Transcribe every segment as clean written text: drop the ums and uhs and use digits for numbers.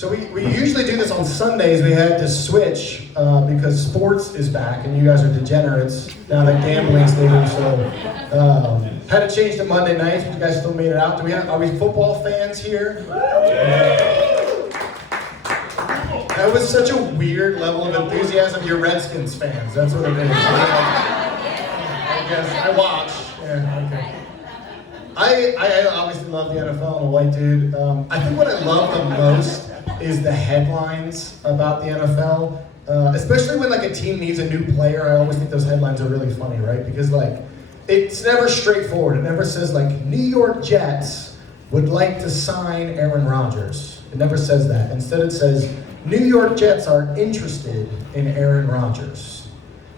So we usually do this on Sundays. We had to switch because sports is back and you guys are degenerates now that gambling's legal. So had to change to Monday nights, but you guys still made it out. Are we football fans here? That was such a weird level of enthusiasm. You're Redskins fans. That's what it is. I guess I watch. Yeah, okay. I obviously love the NFL. I'm a white dude. I think what I love the most is the headlines about the NFL, especially when like a team needs a new player. I always think those headlines are really funny, right? Because like it's never straightforward. It never says like New York Jets would like to sign Aaron Rodgers. It never says that. Instead, it says New York Jets are interested in Aaron Rodgers,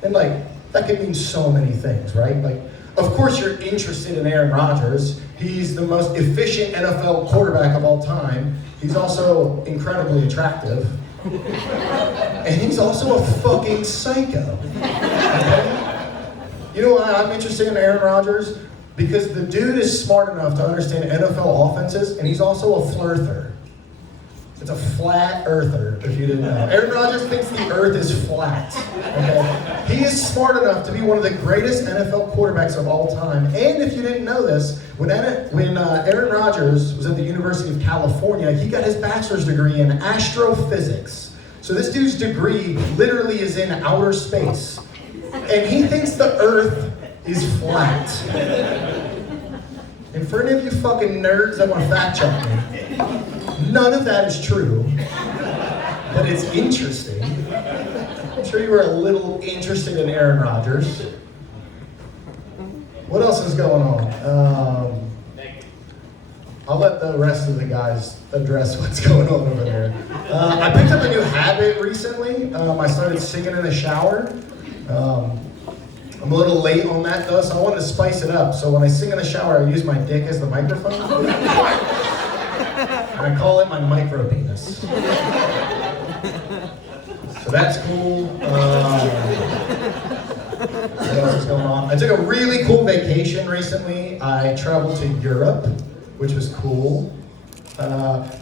and like that could mean so many things, right? Like, of course you're interested in Aaron Rodgers. He's the most efficient NFL quarterback of all time. He's also incredibly attractive. And he's also a fucking psycho. Okay? You know why I'm interested in Aaron Rodgers? Because the dude is smart enough to understand NFL offenses, and he's also a flirter. It's a flat earther, if you didn't know. Aaron Rodgers thinks the earth is flat. Okay? He is smart enough to be one of the greatest NFL quarterbacks of all time. And if you didn't know this, when Aaron Rodgers was at the University of California, he got his bachelor's degree in astrophysics. So this dude's degree literally is in outer space. And he thinks the earth is flat. And for any of you fucking nerds that want to fact check me, none of that is true, but it's interesting. I'm sure you were a little interested in Aaron Rodgers. What else is going on? I'll let the rest of the guys address what's going on over there. I picked up a new habit recently. I started singing in the shower. I'm a little late on that though, so I wanted to spice it up. So when I sing in the shower, I use my dick as the microphone. And I call it my micro penis. So that's cool. What else is going on? I took a really cool vacation recently. I traveled to Europe, which was cool.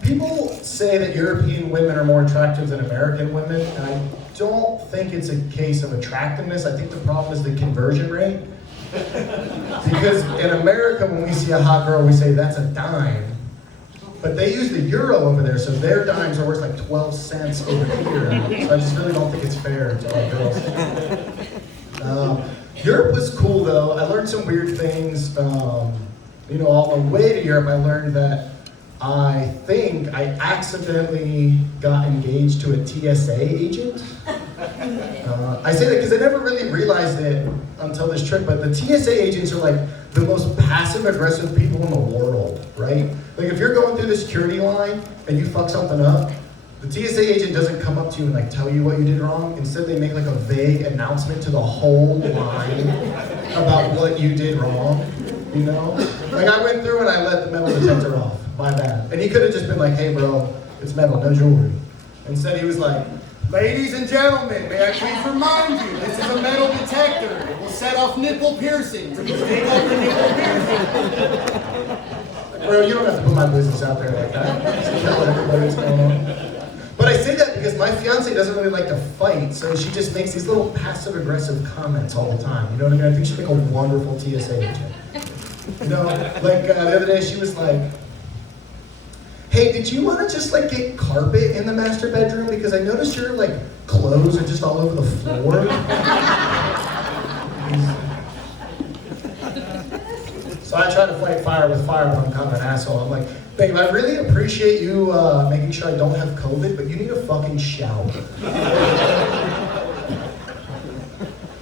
People say that European women are more attractive than American women, and I don't think it's a case of attractiveness. I think the problem is the conversion rate. Because in America, when we see a hot girl, we say that's a dime. But they use the euro over there, so their dimes are worth like 12 cents over here. So I just really don't think it's fair to our girls. Europe was cool though. I learned some weird things. On the way to Europe, I learned that I think I accidentally got engaged to a TSA agent. I say that because I never really realized it until this trip, but the TSA agents are like the most passive-aggressive people in the world, right? Like if you're going through the security line and you fuck something up, the TSA agent doesn't come up to you and like tell you what you did wrong. Instead, they make like a vague announcement to the whole line about what you did wrong, you know? Like I went through and I let the metal detector off, my bad. And he could have just been like, hey bro, it's metal, no jewelry. Instead he was like, ladies and gentlemen, may I please remind you, this is a metal detector. It will set off nipple piercings. Please take off your nipple piercing. Like, bro, you don't have to put my business out there like that. Just tell everybody what's going on. But I say that because my fiance doesn't really like to fight, so she just makes these little passive-aggressive comments all the time. You know what I mean? I think she'd make a wonderful TSA agent. You know, like the other day she was like, hey, did you want to just like get carpet in the master bedroom? Because I noticed your like clothes are just all over the floor. So I try to fight fire with fire, but I'm kind of an asshole. I'm like, babe, I really appreciate you making sure I don't have COVID, but you need a fucking shower.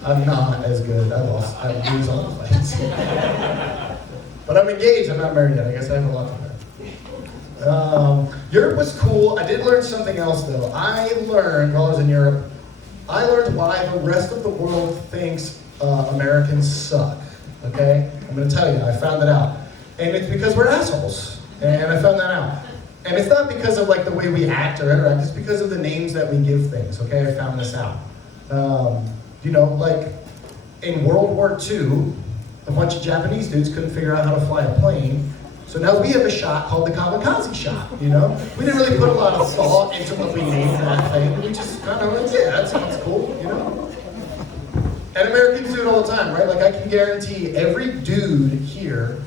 I'm not as good. I lose all the fights. But I'm engaged. I'm not married yet. I guess I have a lot to learn. Europe was cool. I did learn something else though. I learned while I was in Europe, I learned why the rest of the world thinks Americans suck. Okay? I'm gonna tell you, I found it out. And it's because we're assholes. And I found that out. And it's not because of like the way we act or interact, it's because of the names that we give things. Okay, I found this out. Like in World War II, a bunch of Japanese dudes couldn't figure out how to fly a plane. So now we have a shot called the kamikaze shot, you know? We didn't really put a lot of thought into what we named that thing. We just kind of like, yeah, that sounds cool, you know? And Americans do it all the time, right? Like I can guarantee every dude here,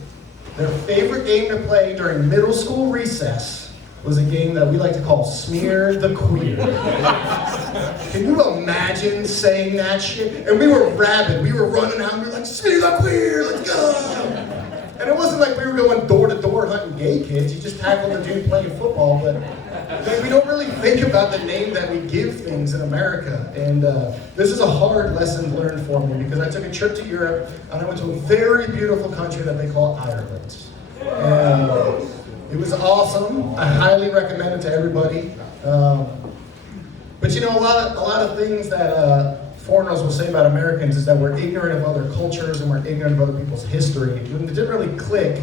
their favorite game to play during middle school recess was a game that we like to call Smear the Queer. Can you imagine saying that shit? And we were rabid, we were running out and we were like, Smear the Queer, let's go! And it wasn't like we were going door to door hunting gay kids. You just tackled the dude playing football. But we don't really think about the name that we give things in America. And this is a hard lesson learned for me because I took a trip to Europe and I went to a very beautiful country that they call Ireland. And it was awesome. I highly recommend it to everybody. But you know, a lot of things that foreigners will say about Americans is that we're ignorant of other cultures and we're ignorant of other people's history. It didn't really click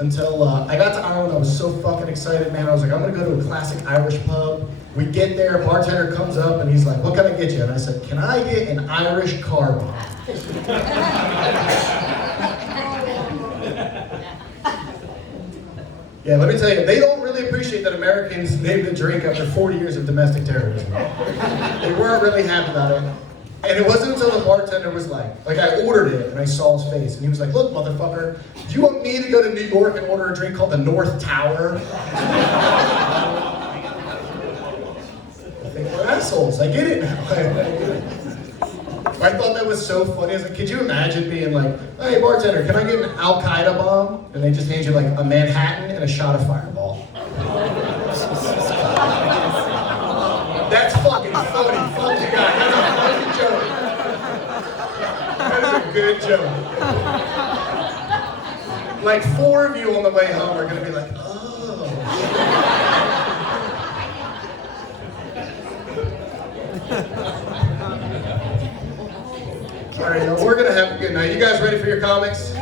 until I got to Ireland. I was so fucking excited, man. I was like, I'm gonna go to a classic Irish pub. We get there, bartender comes up and he's like, what can I get you? And I said, can I get an Irish car bomb? Yeah, let me tell you, they don't really appreciate that Americans named the drink after 40 years of domestic terrorism. They weren't really happy about it. And it wasn't until the bartender was like I ordered it and I saw his face and he was like, look, motherfucker, do you want me to go to New York and order a drink called the North Tower? I think we're assholes, I get it now. I thought that was so funny. I was like, could you imagine being like, hey bartender, can I get an Al-Qaeda bomb? And they just hand you like a Manhattan and a shot of Fireball. That's fucking funny, fuck you guys. That is a good joke. Like 4 of you on the way home are gonna be like, oh. All right, now we're gonna have a good night. You guys ready for your comics?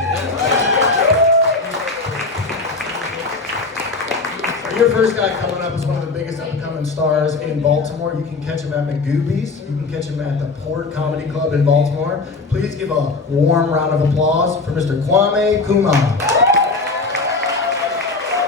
Your first guy coming up is one of the biggest up-and-coming stars in Baltimore. You can catch him at McGoobies. You can catch him at the Port Comedy Club in Baltimore. Please give a warm round of applause for Mr. Kwame Kumar.